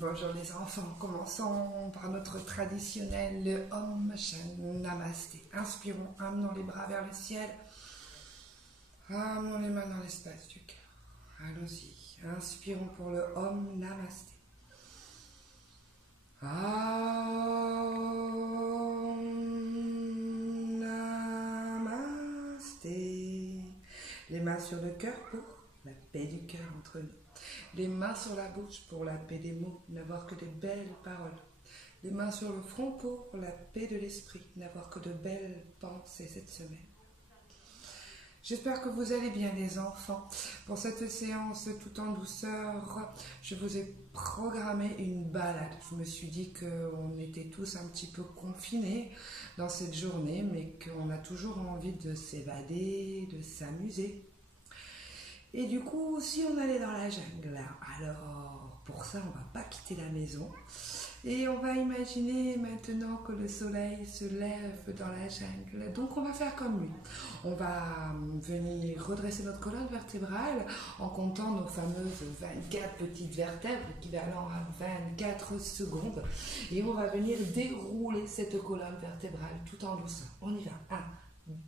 Bonjour les enfants, commençons par notre traditionnel Om Shanti Namasté. Inspirons, amenons les bras vers le ciel, amenons les mains dans l'espace du cœur. Allons-y, inspirons pour le Om Namasté. Om Namasté. Les mains sur le cœur pour la paix du cœur entre nous. Les mains sur la bouche pour la paix des mots, n'avoir que de belles paroles. Les mains sur le front pour la paix de l'esprit, n'avoir que de belles pensées cette semaine. J'espère que vous allez bien les enfants. Pour cette séance tout en douceur, je vous ai programmé une balade. Je me suis dit qu'on était tous un petit peu confinés dans cette journée, mais qu'on a toujours envie de s'évader, de s'amuser. Et du coup, si on allait dans la jungle, alors pour ça, on ne va pas quitter la maison. Et on va imaginer maintenant que le soleil se lève dans la jungle. Donc on va faire comme lui. On va venir redresser notre colonne vertébrale en comptant nos fameuses 24 petites vertèbres équivalent à 24 secondes. Et on va venir dérouler cette colonne vertébrale tout en douceur. On y va. 1,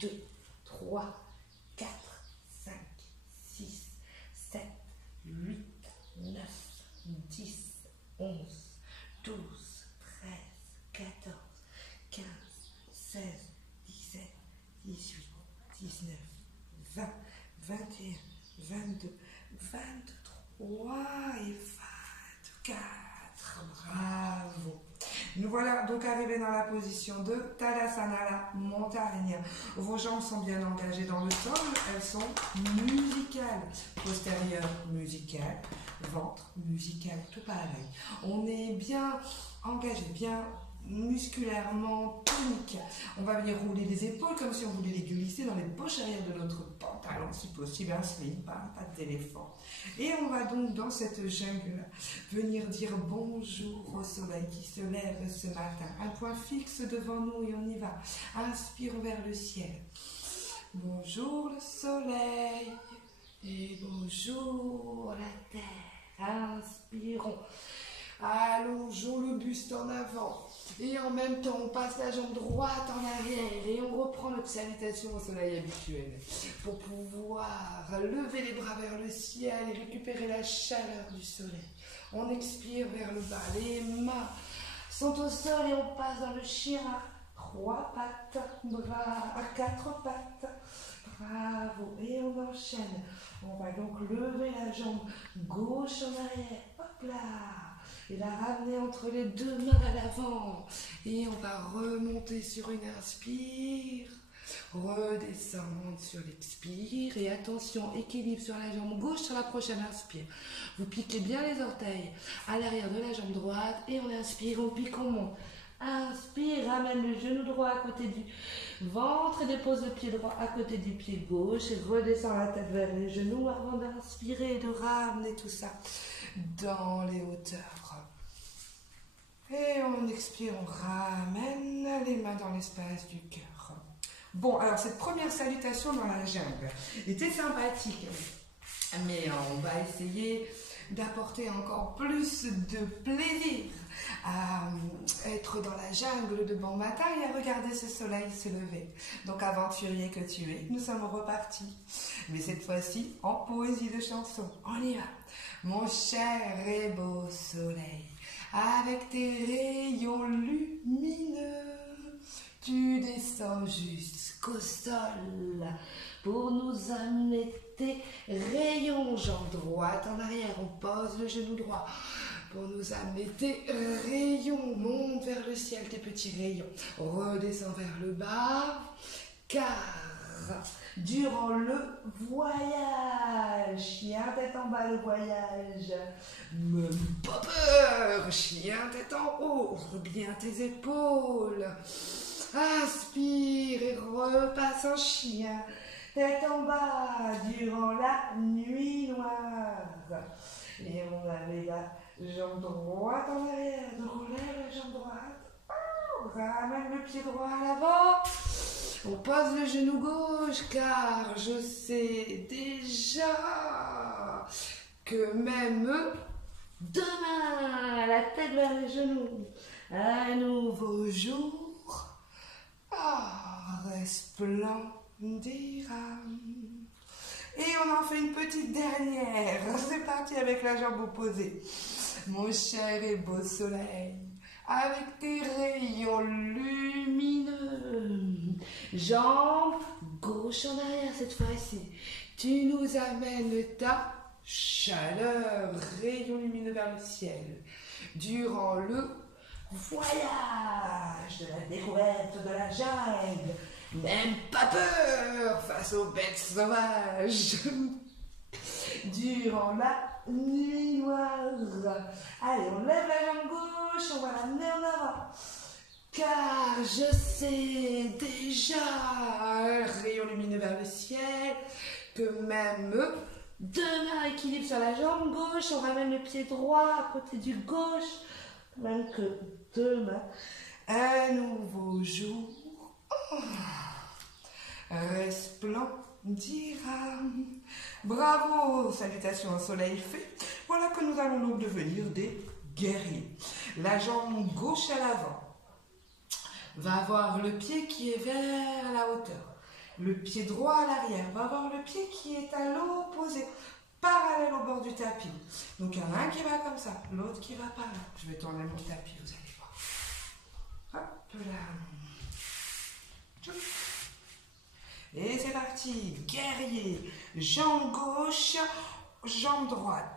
2, 3, 4, 5, 6, 7, 8, 9, 10, 11, 12, 13, 14, 15, 16, 17, 18, 19, 20, 21, 22, 23 et 24. Bravo. Nous voilà donc arrivés dans la position de Tadasana, montagne. Vos jambes sont bien engagées dans le sol, elles sont musicales. Postérieure musicale, ventre musical, tout pareil. On est bien engagé, bien musculairement tonique. On va venir rouler les épaules comme si on voulait les glisser dans les poches arrière de notre pantalon, si possible, un sling, pas d'éléphant. Et on va donc dans cette jungle venir dire bonjour au soleil qui se lève ce matin. Un point fixe devant nous et on y va. Inspire vers le ciel. Bonjour le soleil et bonjour la terre. Inspirons. Allongeons le buste en avant et en même temps on passe la jambe droite en arrière et on reprend notre salutation au soleil habituelle pour pouvoir lever les bras vers le ciel et récupérer la chaleur du soleil. On expire vers le bas, les mains sont au sol et on passe dans le chien à 3 pattes, bras à 4 pattes. Bravo, et on enchaîne. On va donc lever la jambe gauche en arrière, hop là, et la ramener entre les deux mains à l'avant. Et on va remonter sur une inspire, redescendre sur l'expire. Et attention, équilibre sur la jambe gauche sur la prochaine inspire. Vous piquez bien les orteils à l'arrière de la jambe droite et on inspire, on pique, on monte. Inspire, ramène le genou droit à côté du ventre et dépose le pied droit à côté du pied gauche et redescend la tête vers les genoux avant d'inspirer et de ramener tout ça dans les hauteurs. Et on expire, on ramène les mains dans l'espace du cœur. Bon, alors cette première salutation dans la jungle était sympathique, mais on va essayer d'apporter encore plus de plaisir à être dans la jungle de bon matin et à regarder ce soleil se lever. Donc aventurier que tu es, nous sommes repartis. Mais cette fois-ci en poésie de chanson. On y va. Mon cher et beau soleil, avec tes rayons lumineux, tu descends jusqu'au sol pour nous amener tes rayons. Jambe droite en arrière, on pose le genou droit pour nous amener tes rayons. Monte vers le ciel tes petits rayons, redescends vers le bas, car durant le voyage, chien tête en bas le voyage, même pas peur, chien tête en haut, ouvre bien tes épaules. Inspire et repasse en chien, tête en bas, durant la nuit noire. Et on avait la jambe droite en arrière, donc on lève la jambe droite, ramène le pied droit à l'avant. On pose le genou gauche car je sais déjà que même deux mains, la tête vers les genoux. Un nouveau jour resplendira. Et on en fait une petite dernière. C'est parti avec la jambe opposée. Mon cher et beau soleil, avec tes rayons lumineux. Jambe gauche en arrière cette fois-ci. Tu nous amènes ta chaleur, rayon lumineux vers le ciel. Durant le voyage de la découverte de la jungle, n'aie pas peur face aux bêtes sauvages. Durant la nuit noire. Allez, on lève la jambe gauche, on va l'amener en avant. Car je sais déjà, rayon lumineux vers le ciel, que même deux mains équilibrent sur la jambe gauche, on ramène le pied droit à côté du gauche, même que deux mains. Un nouveau jour resplendira. Bravo, salutations au soleil fait. Voilà que nous allons donc devenir des guerriers. La jambe gauche à l'avant va avoir le pied qui est vers la hauteur. Le pied droit à l'arrière va avoir le pied qui est à l'opposé, parallèle au bord du tapis. Donc il y en a un qui va comme ça, l'autre qui va par là. Je vais tourner mon tapis, vous allez voir. Hop là. Et c'est parti, guerrier, jambe gauche, jambe droite,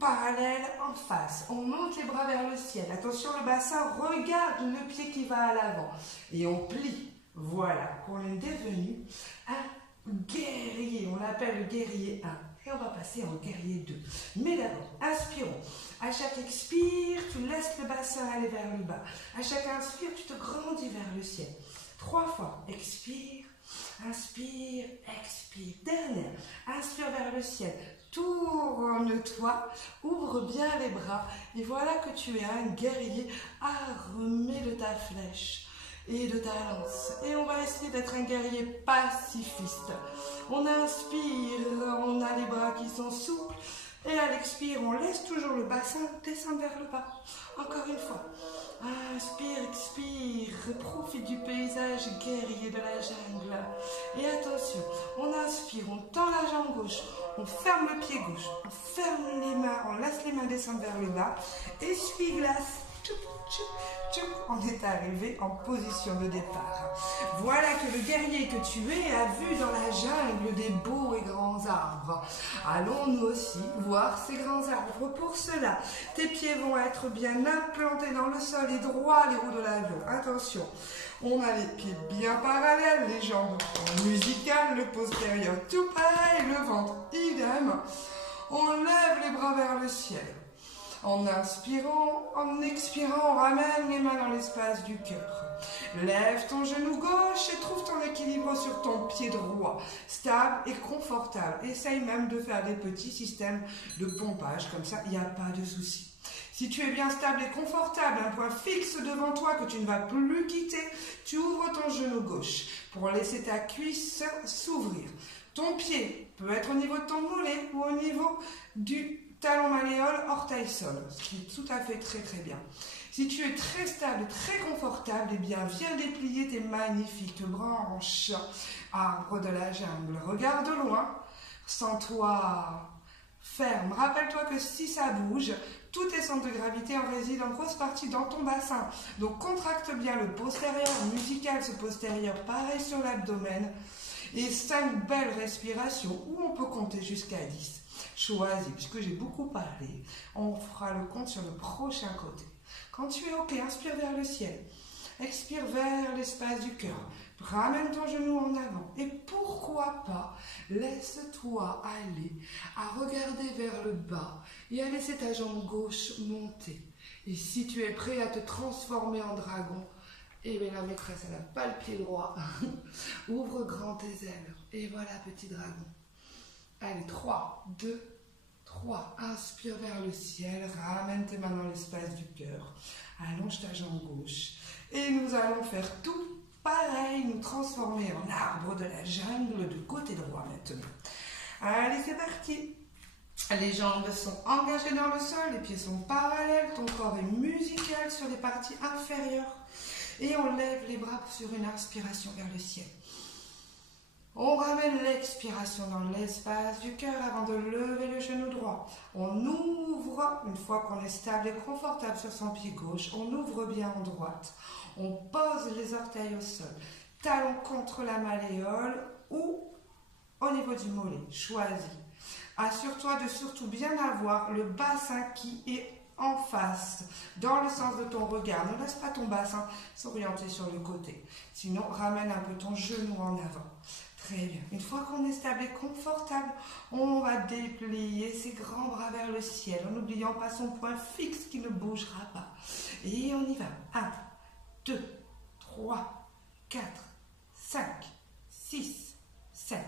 parallèle en face. On monte les bras vers le ciel. Attention, le bassin regarde le pied qui va à l'avant. Et on plie. Voilà, on est devenu un guerrier. On l'appelle le guerrier 1. Et on va passer en guerrier 2. Mais d'abord, inspirons. À chaque expire, tu laisses le bassin aller vers le bas. À chaque inspire, tu te grandis vers le ciel. 3 fois, expire. Inspire, expire. Dernière. Inspire vers le ciel. Tourne-toi. Ouvre bien les bras. Et voilà que tu es un guerrier armé de ta flèche et de ta lance. Et on va essayer d'être un guerrier pacifiste. On inspire, on a les bras qui sont souples. Et à l'expire, on laisse toujours le bassin descendre vers le bas. Encore une fois. Inspire, expire, profite du paysage guerrier de la jungle. Et attention, on inspire, on tend la jambe gauche, on ferme le pied gauche, on ferme les mains, on laisse les mains descendre vers le bas. Essuie-glace. On est arrivé en position de départ. Voilà que le guerrier que tu es a vu dans la jungle des beaux et grands arbres. Allons nous aussi voir ces grands arbres. Pour cela, tes pieds vont être bien implantés dans le sol et droits les roues de l'avion. Attention, on a les pieds bien parallèles, les jambes musicales, le postérieur tout pareil, le ventre idem. On lève les bras vers le ciel. En inspirant, en expirant, on ramène les mains dans l'espace du cœur. Lève ton genou gauche et trouve ton équilibre sur ton pied droit, stable et confortable. Essaye même de faire des petits systèmes de pompage, comme ça, il n'y a pas de souci. Si tu es bien stable et confortable, un point fixe devant toi que tu ne vas plus quitter, tu ouvres ton genou gauche pour laisser ta cuisse s'ouvrir. Ton pied peut être au niveau de ton mollet ou au niveau du talon malléole, orteil-sol, ce qui est tout à fait très bien. Si tu es très stable, très confortable, eh bien viens déplier tes magnifiques branches, arbre de la jungle. Regarde loin, sens-toi ferme. Rappelle-toi que si ça bouge, tous tes centres de gravité en résident en grosse partie dans ton bassin. Donc contracte bien le postérieur musical, ce postérieur pareil sur l'abdomen. Et 5 belles respirations où on peut compter jusqu'à 10. Choisis, puisque j'ai beaucoup parlé, on fera le compte sur le prochain côté. Quand tu es OK, inspire vers le ciel. Expire vers l'espace du cœur. Ramène ton genou en avant. Et pourquoi pas, laisse-toi aller à regarder vers le bas et à laisser ta jambe gauche monter. Et si tu es prêt à te transformer en dragon, eh bien la maîtresse, elle n'a pas le pied droit. Ouvre grand tes ailes. Et voilà, petit dragon. Allez, 3, 2, 3. Inspire vers le ciel. Ramène tes mains dans l'espace du cœur. Allonge ta jambe gauche. Et nous allons faire tout pareil, nous transformer en arbre de la jungle de côté droit maintenant. Allez, c'est parti. Les jambes sont engagées dans le sol, les pieds sont parallèles, ton corps est musical sur les parties inférieures. Et on lève les bras sur une inspiration vers le ciel. On ramène l'expiration dans l'espace du cœur avant de lever le genou droit. On ouvre, une fois qu'on est stable et confortable sur son pied gauche, on ouvre bien en droite. On pose les orteils au sol, talons contre la malléole ou au niveau du mollet. Choisis. Assure-toi de surtout bien avoir le bassin qui est en face, dans le sens de ton regard. Ne laisse pas ton bassin s'orienter sur le côté. Sinon, ramène un peu ton genou en avant. Très bien. Une fois qu'on est stable et confortable, on va déplier ses grands bras vers le ciel, en n'oubliant pas son point fixe qui ne bougera pas. Et on y va. 1, 2, 3, 4, 5, 6, 7,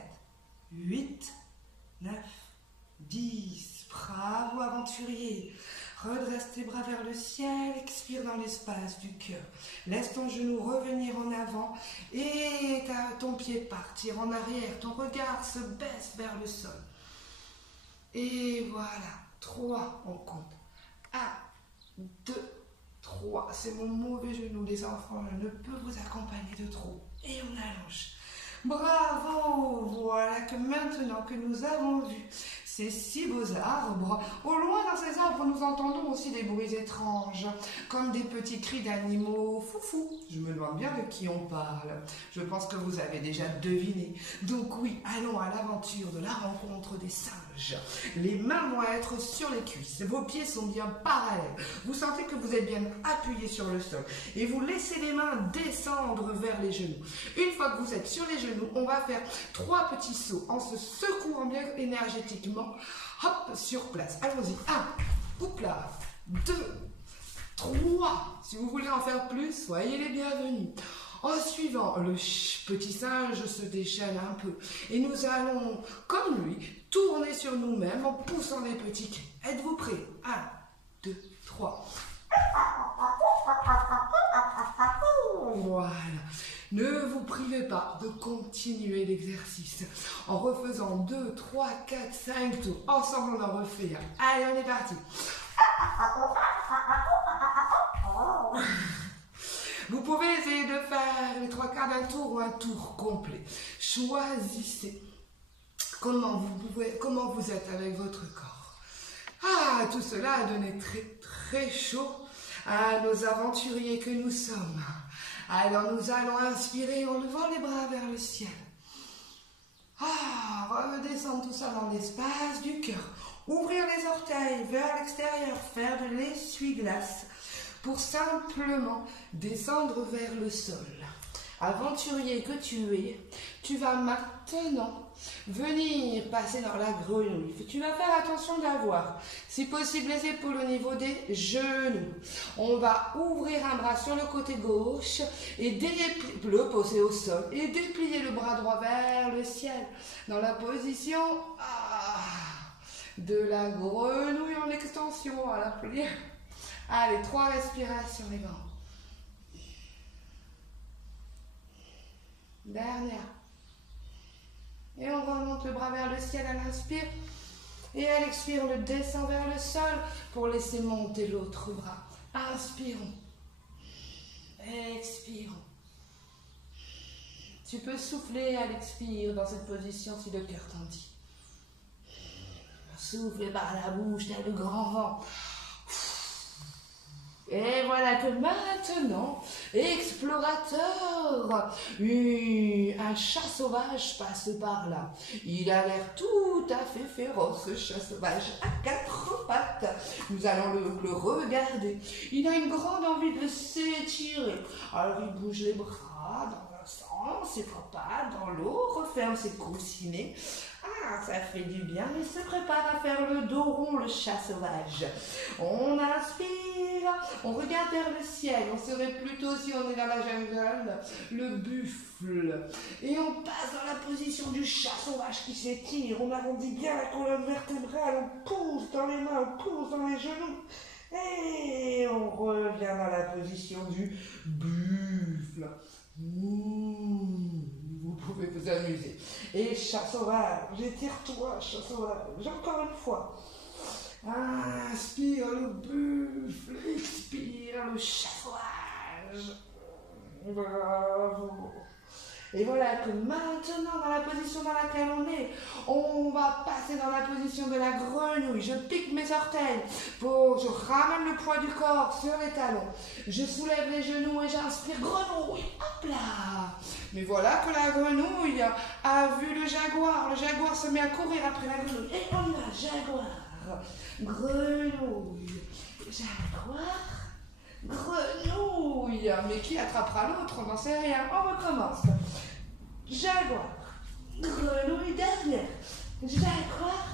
8, 9, 10. Bravo, aventurier. Redresse tes bras vers le ciel, expire dans l'espace du cœur. Laisse ton genou revenir en avant et ton pied partir en arrière. Ton regard se baisse vers le sol. Et voilà, 3, on compte. 1, 2, 3. C'est mon mauvais genou, les enfants. Je ne peux vous accompagner de trop. Et on allonge. Bravo! Voilà que maintenant que nous avons vu ces si beaux arbres, au loin dans ces arbres nous entendons aussi des bruits étranges, comme des petits cris d'animaux foufou. Je me demande bien de qui on parle. Je pense que vous avez déjà deviné. Donc oui, allons à l'aventure de la rencontre des singes. Les mains vont être sur les cuisses, vos pieds sont bien parallèles. Vous sentez que vous êtes bien appuyé sur le sol et vous laissez les mains descendre vers les genoux. Une fois que vous êtes sur les genoux, on va faire 3 petits sauts en se secouant bien énergétiquement. Hop, sur place. Allons-y. 1, oups là, 2, 3. Si vous voulez en faire plus, soyez les bienvenus. En suivant, le petit singe se déchaîne un peu. Et nous allons, comme lui, tourner sur nous-mêmes en poussant les petits cris. Êtes-vous prêts? 1, 2, 3. Voilà. Ne vous privez pas de continuer l'exercice en refaisant 2, 3, 4, 5 tours. Ensemble, on en refait un. Allez, on est parti. Vous pouvez essayer de faire les 3 quarts d'un tour ou un tour complet. Choisissez comment vous êtes avec votre corps. Ah, tout cela a donné très chaud à nos aventuriers que nous sommes. Alors nous allons inspirer en levant les bras vers le ciel. Ah, redescendre tout ça dans l'espace du cœur. Ouvrir les orteils vers l'extérieur, faire de l'essuie-glace pour simplement descendre vers le sol. Aventurier que tu es, tu vas maintenant venir passer dans la grenouille. Tu vas faire attention d'avoir, si possible, les épaules au niveau des genoux. On va ouvrir un bras sur le côté gauche et le poser au sol et déplier le bras droit vers le ciel dans la position de la grenouille en extension à la prière. Allez, 3 respirations les grands. Dernière. Et on remonte le bras vers le ciel à l'inspire. Et à l'expire, on le descend vers le sol pour laisser monter l'autre bras. Inspirons. Expirons. Tu peux souffler à l'expire dans cette position si le cœur t'en dit. Soufflez par la bouche, tel le grand vent. Et voilà que maintenant, explorateur, un chat sauvage passe par là. Il a l'air tout à fait féroce, ce chat sauvage, à 4 pattes. Nous allons le regarder. Il a une grande envie de s'étirer. Alors il bouge les bras dans un sens, ses 3 pattes dans l'autre, referme ses coussinets. Ah, ça fait du bien. Il se prépare à faire le dos rond, le chat sauvage. On inspire, on regarde vers le ciel. On serait plutôt, si on est dans la jungle, le buffle. Et on passe dans la position du chat sauvage qui s'étire. On arrondit bien la colonne vertébrale. On pousse dans les mains, on pousse dans les genoux. Et on revient dans la position du buffle. Vous pouvez vous vous amuser. Et chat sauvage, étire-toi, chat sauvage, encore une fois. Inspire le buffle, expire le chat sauvage. Bravo. Et voilà que maintenant, dans la position dans laquelle on va passer dans la position de la grenouille. Je pique mes orteils, je ramène le poids du corps sur les talons. Je soulève les genoux et j'inspire grenouille. Hop là. Mais voilà que la grenouille a vu le jaguar. Le jaguar se met à courir après la grenouille. Et on a jaguar, grenouille, jaguar, grenouille. Mais qui attrapera l'autre? On n'en sait rien. On recommence. Jaguar, grenouille dernière, jaguar,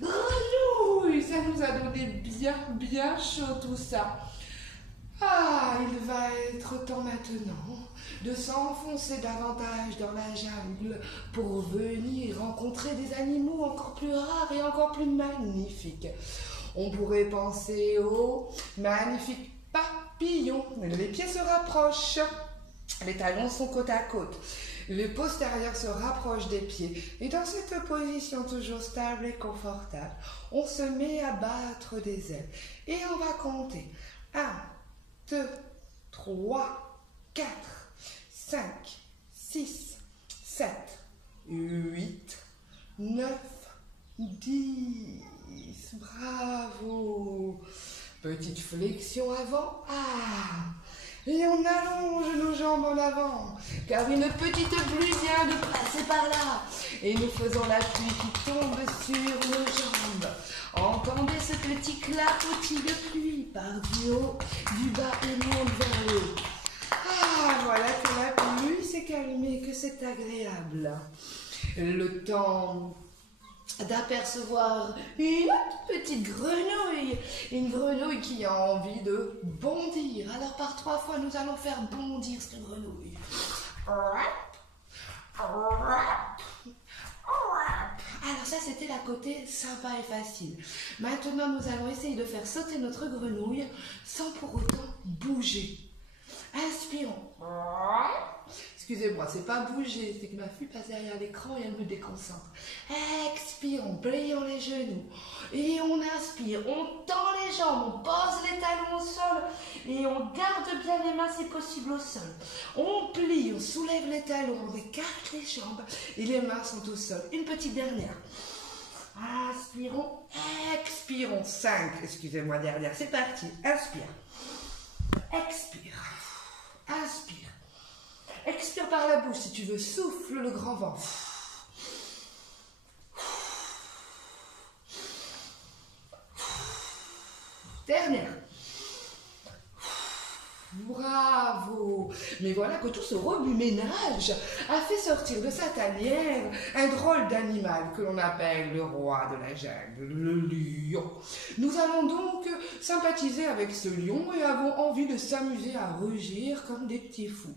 grenouille. Ça nous a donné bien chaud tout ça. Ah, il va être temps maintenant de s'enfoncer davantage dans la jungle pour venir rencontrer des animaux encore plus rares et encore plus magnifiques. On pourrait penser aux magnifiques papillons. Les pieds se rapprochent, les talons sont côte à côte. Le postérieur se rapproche des pieds et dans cette position toujours stable et confortable, on se met à battre des ailes et on va compter 1, 2, 3, 4, 5, 6, 7, 8, 9, 10. Bravo. Petite flexion avant. Et on allonge nos jambes en avant, car une petite pluie vient de passer par là. Et nous faisons la pluie qui tombe sur nos jambes. Entendez ce petit clapotis de pluie par du haut, du bas et monte vers le haut. Voilà que la pluie s'est calmée, que c'est agréable. Le temps d'apercevoir une petite grenouille, une grenouille qui a envie de bondir. Alors par 3 fois, nous allons faire bondir cette grenouille. Alors ça, c'était la côté sympa et facile. Maintenant, nous allons essayer de faire sauter notre grenouille sans pour autant bouger. Inspirons. Excusez-moi, c'est pas bouger, c'est que ma fille passe derrière l'écran et elle me déconcentre. Expirons, plions les genoux. Et on inspire, on tend les jambes, on pose les talons au sol et on garde bien les mains si possible au sol. On plie, on soulève les talons, on écarte les jambes et les mains sont au sol. Une petite dernière. Inspirons, expirons. 5, excusez-moi, derrière. C'est parti. Inspire. Expire. Inspire. Expire par la bouche si tu veux. Souffle le grand vent. Dernière. Bravo! Mais voilà que tout ce remue-ménage a fait sortir de sa tanière un drôle d'animal que l'on appelle le roi de la jungle, le lion. Nous allons donc sympathiser avec ce lion et avons envie de s'amuser à rugir comme des petits fous.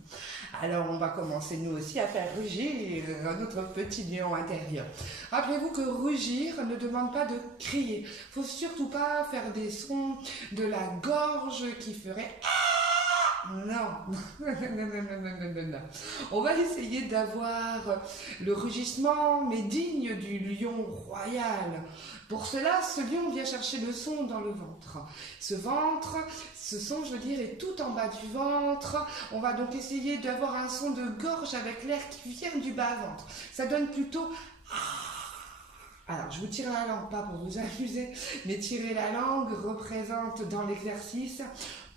Alors on va commencer nous aussi à faire rugir notre petit lion intérieur. Rappelez-vous que rugir ne demande pas de crier. Il ne faut surtout pas faire des sons de la gorge qui feraient... Non. On va essayer d'avoir le rugissement, mais digne du lion royal. Pour cela, ce lion vient chercher le son dans le ventre. Ce son, je veux dire, est tout en bas du ventre. On va donc essayer d'avoir un son de gorge avec l'air qui vient du bas-ventre. Ça donne plutôt... Alors, je vous tire la langue, pas pour vous amuser, mais tirer la langue représente dans l'exercice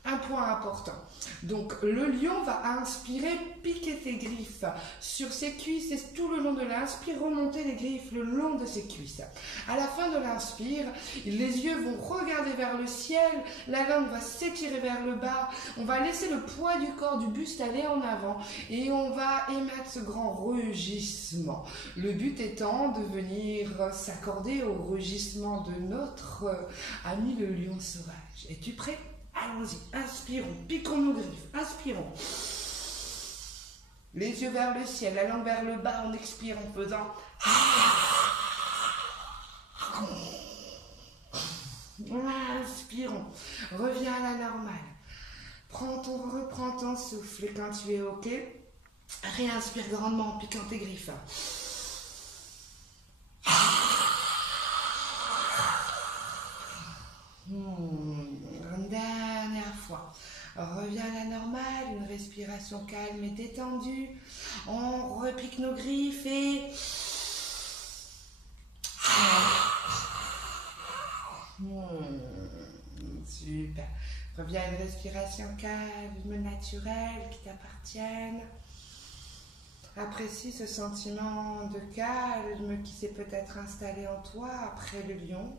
un point important. Donc, le lion va inspirer, piquer ses griffes sur ses cuisses et tout le long de l'inspire, remonter les griffes le long de ses cuisses. À la fin de l'inspire, les yeux vont regarder vers le ciel, la langue va s'étirer vers le bas, on va laisser le poids du corps, du buste aller en avant et on va émettre ce grand rugissement. Le but étant de venir s'accorder au rugissement de notre ami le lion sauvage. Es-tu prêt ? Allons-y, inspirons, piquons nos griffes, inspirons. Les yeux vers le ciel, la langue vers le bas, on expire en faisant... Inspirons, reviens à la normale. Reprends ton souffle et quand tu es OK, Réinspire grandement en piquant tes griffes. Une dernière fois. Reviens à la normale, une respiration calme et détendue. On repique nos griffes et... Super. Reviens à une respiration calme, naturelle, qui t'appartienne. Apprécie ce sentiment de calme qui s'est peut-être installé en toi après le lion.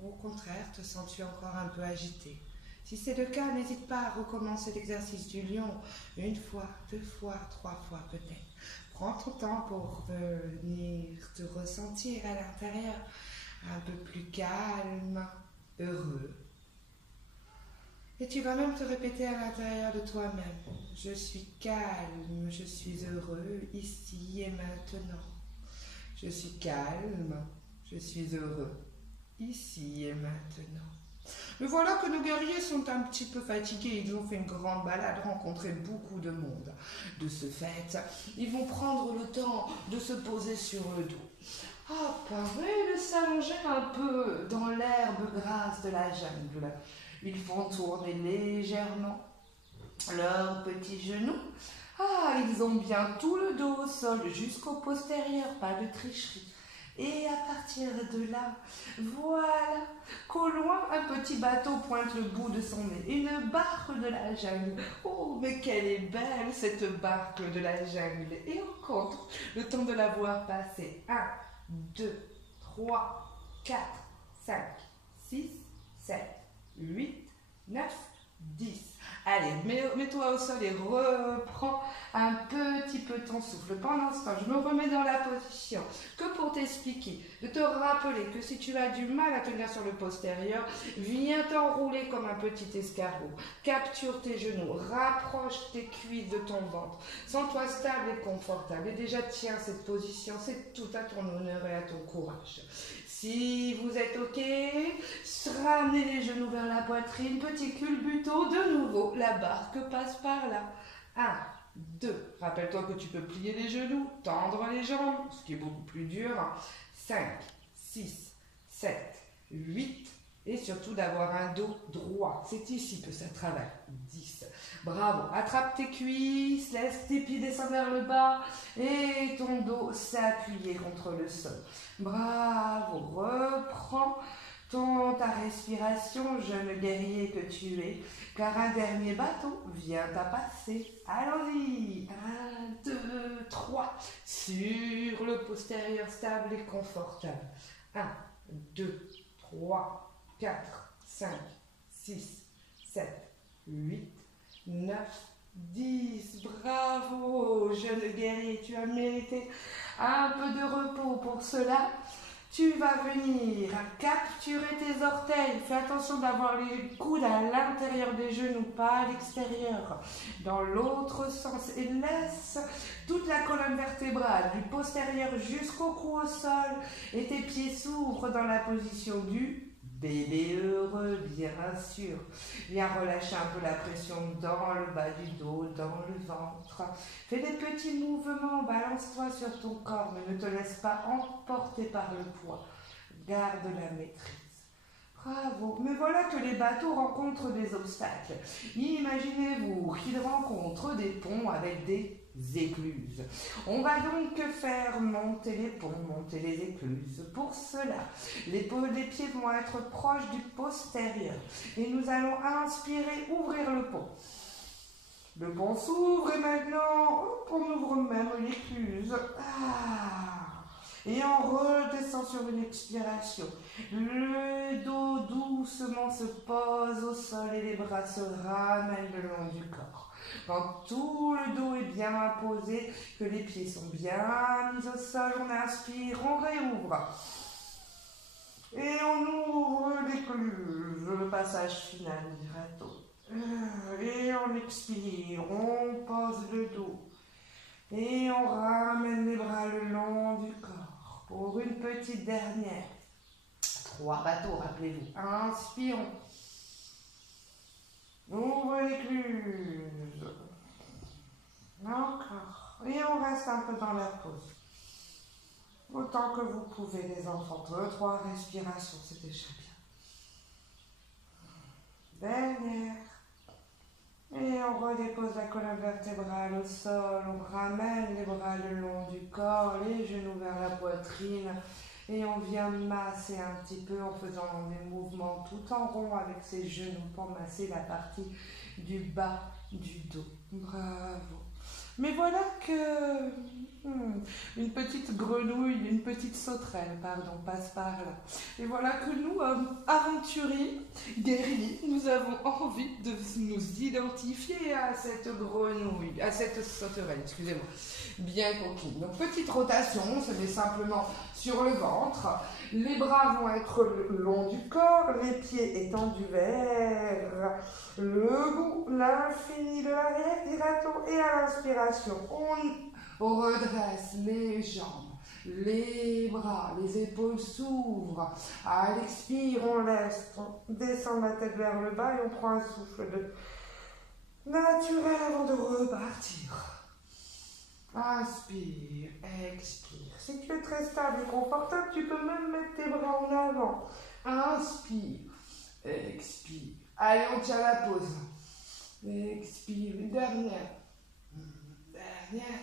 Ou au contraire, te sens-tu encore un peu agité? Si c'est le cas, n'hésite pas à recommencer l'exercice du lion une fois, 2 fois, 3 fois peut-être. Prends ton temps pour venir te ressentir à l'intérieur un peu plus calme, heureux. Et tu vas même te répéter à l'intérieur de toi-même. Je suis calme, je suis heureux ici et maintenant. Je suis calme, je suis heureux ici et maintenant. Mais voilà que nos guerriers sont un petit peu fatigués. Ils ont fait une grande balade, rencontré beaucoup de monde. De ce fait, ils vont prendre le temps de se poser sur le dos. Hop, et de s'allonger un peu dans l'herbe grasse de la jungle. Ils font tourner légèrement leurs petits genoux. Ils ont bien tout le dos au sol jusqu'au postérieur, pas de tricherie. Et à partir de là, voilà qu'au loin, un petit bateau pointe le bout de son nez. Une barque de la jungle. Oh, mais qu'elle est belle, cette barque de la jungle. Et on compte le temps de la voir passer. 1, 2, 3, 4, 5, 6, 7, 8, 9, 10. Allez, mets-toi au sol et reprends un petit peu ton souffle. Pendant ce temps, je me remets dans la position que pour t'expliquer, de te rappeler que si tu as du mal à tenir sur le postérieur, viens t'enrouler comme un petit escargot. Capture tes genoux, rapproche tes cuisses de ton ventre. Sens-toi stable et confortable. Et déjà, tiens cette position, c'est tout à ton honneur et à ton courage. Si vous êtes OK, ramenez les genoux vers la poitrine, petit culbuto, de nouveau, la barque passe par là. 1, 2, rappelle-toi que tu peux plier les genoux, tendre les jambes, ce qui est beaucoup plus dur. 5, 6, 7, 8, et surtout d'avoir un dos droit. C'est ici que ça travaille. 10. Bravo. Attrape tes cuisses, laisse tes pieds descendre vers le bas et ton dos s'appuyer contre le sol. Bravo. Reprends ta respiration, jeune guerrier que tu es, car un dernier bateau vient à passer. Allons-y. 1, 2, 3. Sur le postérieur stable et confortable. 1, 2, 3, 4, 5, 6, 7, 8, 9, 10. Bravo, jeune guerrier, tu as mérité un peu de repos pour cela. Tu vas venir capturer tes orteils. Fais attention d'avoir les coudes à l'intérieur des genoux, pas à l'extérieur. Dans l'autre sens. Et laisse toute la colonne vertébrale, du postérieur jusqu'au cou au sol. Et tes pieds s'ouvrent dans la position du bébé heureux, bien sûr. Viens relâcher un peu la pression dans le bas du dos, dans le ventre. Fais des petits mouvements, balance-toi sur ton corps, mais ne te laisse pas emporter par le poids. Garde la maîtrise. Bravo. Mais voilà que les bateaux rencontrent des obstacles. Imaginez-vous qu'ils rencontrent des ponts avec des écluses. On va donc faire monter les ponts, monter les écluses. Pour cela, les pieds vont être proches du postérieur. Et nous allons inspirer, ouvrir le pont. Le pont s'ouvre et maintenant, on ouvre même l'écluse. Et on redescend sur une expiration. Le dos doucement se pose au sol et les bras se ramènent le long du corps. Quand tout le dos est bien posé, que les pieds sont bien mis au sol, on inspire, on réouvre. Et on ouvre l'écluse, le passage final du bateau. Et on expire, on pose le dos. Et on ramène les bras le long du corps. Pour une petite dernière. 3 bateaux, rappelez-vous. Inspirons. Ouvre l'écluse. Encore. Et on reste un peu dans la pause. Autant que vous pouvez, les enfants. 3 respirations, c'est déjà bien. Dernière. Et on redépose la colonne vertébrale au sol. On ramène les bras le long du corps, les genoux vers la poitrine. Et on vient masser un petit peu en faisant des mouvements tout en rond avec ses genoux pour masser la partie du bas du dos. Bravo. Mais voilà que une petite grenouille, une petite sauterelle, pardon, passe par là. Et voilà que nous, aventuriers, guerriers, nous avons envie de nous identifier à cette grenouille, à cette sauterelle, excusez-moi, bien coquine. Donc petite rotation, on se met simplement sur le ventre. Les bras vont être le long du corps, les pieds étendus vers le bout, l'infini de l'arrière, tirato, et à l'inspiration, on redresse les jambes, les bras, les épaules s'ouvrent. À l'expire, on laisse descendre la tête vers le bas et on prend un souffle naturel avant de repartir. Inspire, expire. Si tu es très stable et confortable, tu peux même mettre tes bras en avant. Inspire, expire. Allez, on tient la pause. Expire, une dernière. Dernière.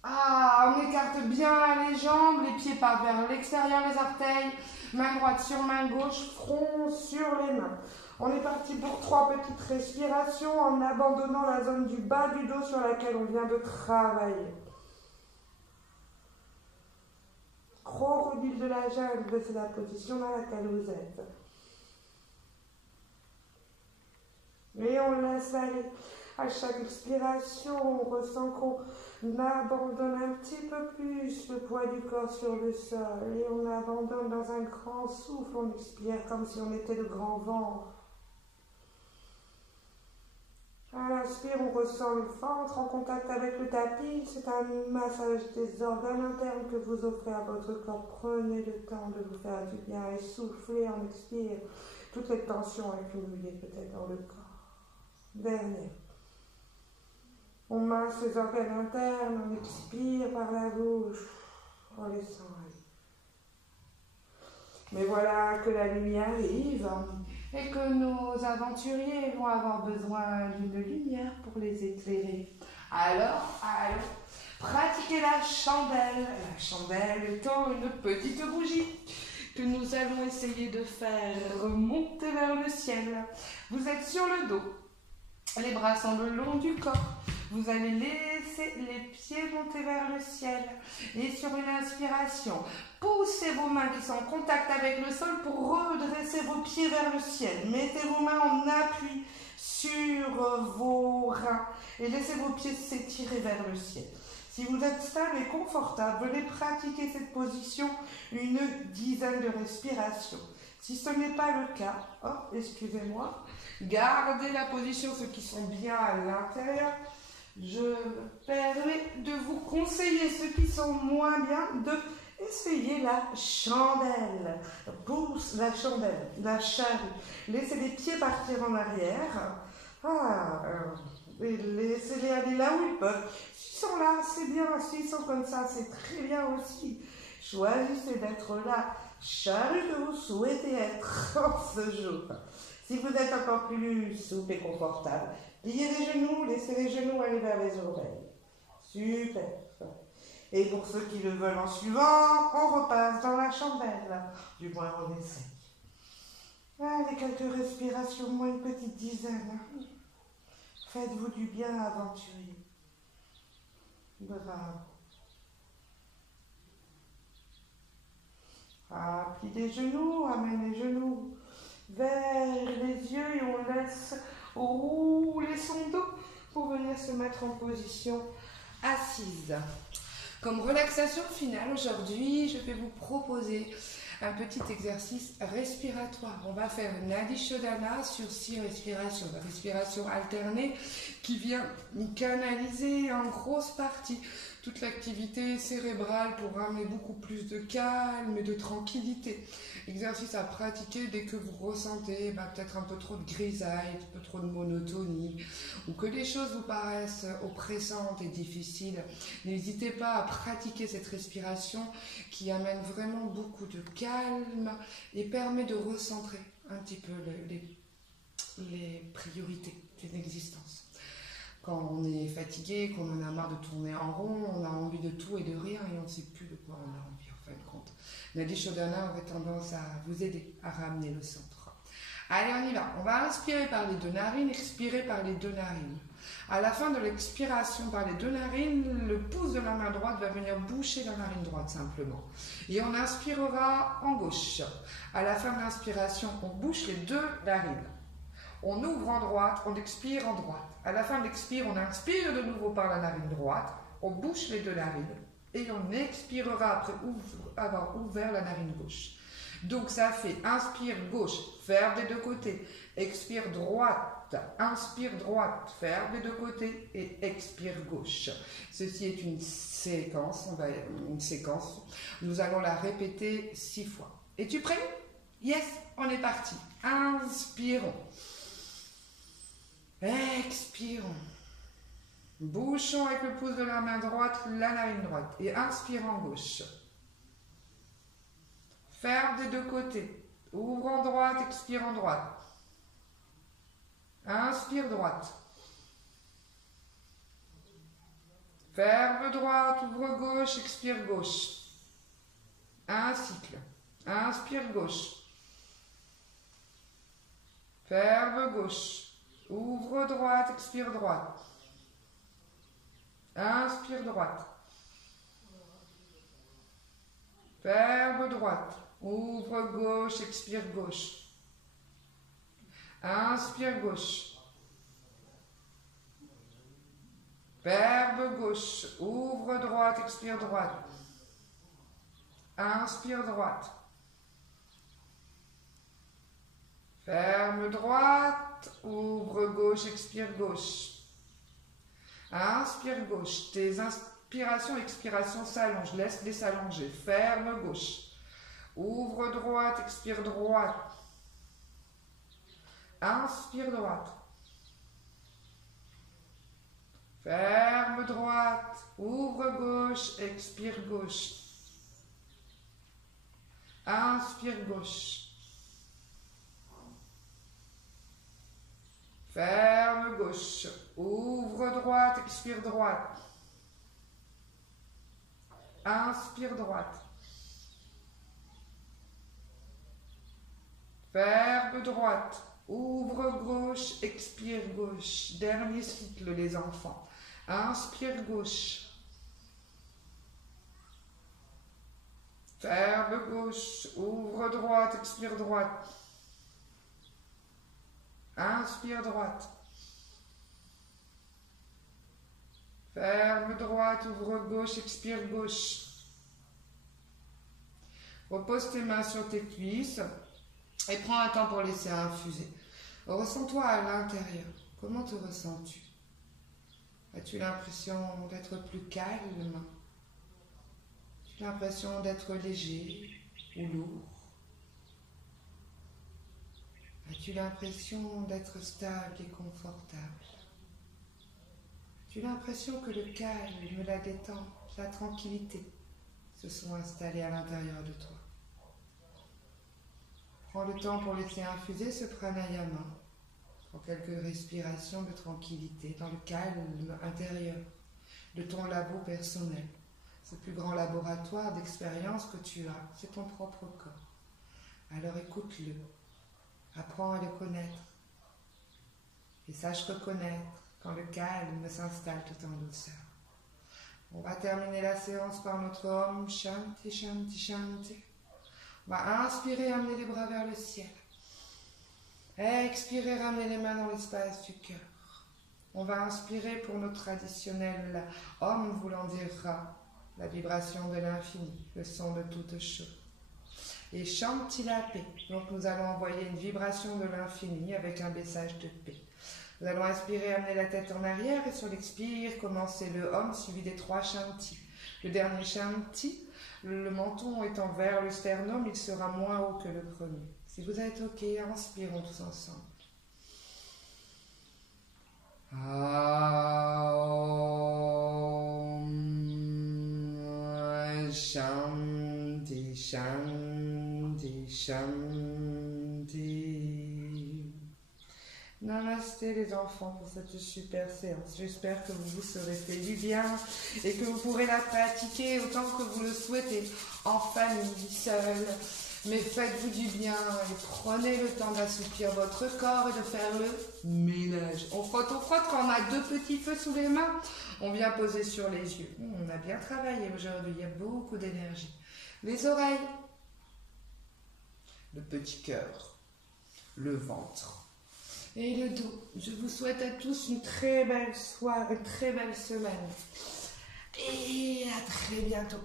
Ah, on écarte bien les jambes, les pieds partent vers l'extérieur, les orteils. Main droite sur main gauche, front sur les mains. On est parti pour 3 petites respirations en abandonnant la zone du bas du dos sur laquelle on vient de travailler. Crocodile de la jungle, c'est la position dans laquelle vous êtes. Et on laisse aller. À chaque expiration, on ressent qu'on abandonne un petit peu plus le poids du corps sur le sol. Et on abandonne dans un grand souffle. On expire comme si on était le grand ventre. À l'inspire, on ressent le ventre en contact avec le tapis. C'est un massage des organes internes que vous offrez à votre corps. Prenez le temps de vous faire du bien et soufflez en expire toutes les tensions accumulées peut-être dans le corps. Dernier. On masse les organes internes, on expire par la bouche, en laissant aller. Mais voilà que la nuit arrive et que nos aventuriers vont avoir besoin d'une lumière pour les éclairer. Alors, allons pratiquer la chandelle. La chandelle étant une petite bougie que nous allons essayer de faire monter vers le ciel. Vous êtes sur le dos. Les bras sont le long du corps. Vous allez laisser les pieds monter vers le ciel. Et sur une inspiration, poussez vos mains qui sont en contact avec le sol pour redresser vos pieds vers le ciel. Mettez vos mains en appui sur vos reins et laissez vos pieds s'étirer vers le ciel. Si vous êtes stable et confortable, venez pratiquer cette position une dizaine de respirations. Si ce n'est pas le cas, excusez-moi, gardez la position, ceux qui sont bien à l'intérieur. Je me permets de vous conseiller, ceux qui sont moins bien, de essayer la chandelle. Pousse la chandelle, la charrue. Laissez les pieds partir en arrière. Et laissez-les aller là où ils peuvent. S'ils sont là, c'est bien. S'ils sont comme ça, c'est très bien aussi. Choisissez d'être là. Charrue que vous souhaitez être en ce jour. Si vous êtes encore plus souple et confortable, pliez les genoux, laissez les genoux aller vers les oreilles. Super. Et pour ceux qui le veulent en suivant, on repasse dans la chandelle. Du moins, on essaye. Allez, quelques respirations, moins une petite dizaine. Faites-vous du bien, aventurier. Bravo. Plie les genoux, amène les genoux vers les yeux et on laisse rouler son dos pour venir se mettre en position assise. Comme relaxation finale aujourd'hui, je vais vous proposer un petit exercice respiratoire. On va faire Nadi Shodhana sur 6 respirations. La respiration alternée qui vient canaliser en grosse partie toute l'activité cérébrale pour ramener beaucoup plus de calme et de tranquillité. Exercice à pratiquer dès que vous ressentez peut-être un peu trop de grisaille, un peu trop de monotonie, ou que les choses vous paraissent oppressantes et difficiles. N'hésitez pas à pratiquer cette respiration qui amène vraiment beaucoup de calme et permet de recentrer un petit peu les priorités d'une existence. Quand on est fatigué, qu'on en a marre de tourner en rond, on a envie de tout et de rien et on ne sait plus de quoi on a envie en fin de compte. Nadi Shodhana aurait tendance à vous aider à ramener le centre. Allez, on y va. On va inspirer par les 2 narines, expirer par les 2 narines. À la fin de l'expiration par les 2 narines, le pouce de la main droite va venir boucher la narine droite simplement. Et on inspirera en gauche. À la fin de l'inspiration, on bouche les 2 narines. On ouvre en droite, on expire en droite. À la fin de l'expire, on inspire de nouveau par la narine droite, on bouche les 2 narines et on expirera après avoir ouvert la narine gauche. Donc ça fait inspire gauche, ferme des 2 côtés, expire droite, inspire droite, ferme des 2 côtés et expire gauche. Ceci est une séquence, nous allons la répéter 6 fois. Es-tu prêt? Yes, on est parti. Inspirons. Expirons. Bouchons avec le pouce de la main droite la narine droite et inspire en gauche. Ferme des 2 côtés. Ouvre en droite, expire en droite. Inspire droite. Ferme droite, ouvre gauche, expire gauche. Un cycle. Inspire gauche. Ferme gauche. Ouvre droite, expire droite. Inspire droite. Ferme droite. Ouvre gauche, expire gauche. Inspire gauche. Ferme gauche. Ouvre droite, expire droite. Inspire droite. Ferme droite. Ouvre gauche, expire gauche. Inspire gauche. Tes inspirations et expirations s'allongent. Laisse-les s'allonger. Ferme gauche. Ouvre droite, expire droite. Inspire droite. Ferme droite. Ouvre gauche, expire gauche. Inspire gauche. Ferme gauche. Ouvre droite, expire droite. Inspire droite. Ferme droite. Ouvre gauche, expire gauche. Dernier cycle, les enfants. Inspire gauche. Ferme gauche. Ouvre droite, expire droite. Inspire droite. Ferme droite, ouvre gauche, expire gauche. Repose tes mains sur tes cuisses et prends un temps pour laisser infuser. Ressens-toi à l'intérieur. Comment te ressens-tu? As-tu l'impression d'être plus calme? As-tu l'impression d'être léger ou lourd? As-tu l'impression d'être stable et confortable? As-tu l'impression que le calme, la détente, la tranquillité se sont installés à l'intérieur de toi? Prends le temps pour laisser infuser ce pranayama. Prends quelques respirations de tranquillité dans le calme intérieur de ton labo personnel. Ce plus grand laboratoire d'expérience que tu as, c'est ton propre corps. Alors écoute-le. Apprends à le connaître et sache reconnaître quand le calme s'installe tout en douceur. On va terminer la séance par notre Om Shanti Shanti Shanti. On va inspirer, amener les bras vers le ciel. Expirer, ramener les mains dans l'espace du cœur. On va inspirer pour notre traditionnel Om voulant dire Ra, la vibration de l'infini, le son de toute chose. et chanti la paix. Donc nous allons envoyer une vibration de l'infini avec un message de paix. Nous allons inspirer, amener la tête en arrière et sur l'expire, commencer le Om suivi des 3 Shanti. Le dernier Shanti, le menton étant vers le sternum, il sera moins haut que le premier. Si vous êtes OK, inspirons tous ensemble. Shanti, Shanti, Shanti. Namasté les enfants pour cette super séance. J'espère que vous vous serez fait du bien et que vous pourrez la pratiquer autant que vous le souhaitez, en famille, seul. Mais faites-vous du bien et prenez le temps d'assouplir votre corps et de faire le ménage. On frotte quand on a 2 petits feux sous les mains. On vient poser sur les yeux. On a bien travaillé aujourd'hui, il y a beaucoup d'énergie. Les oreilles, le petit cœur, le ventre et le dos. Je vous souhaite à tous une très belle soirée, une très belle semaine. Et à très bientôt.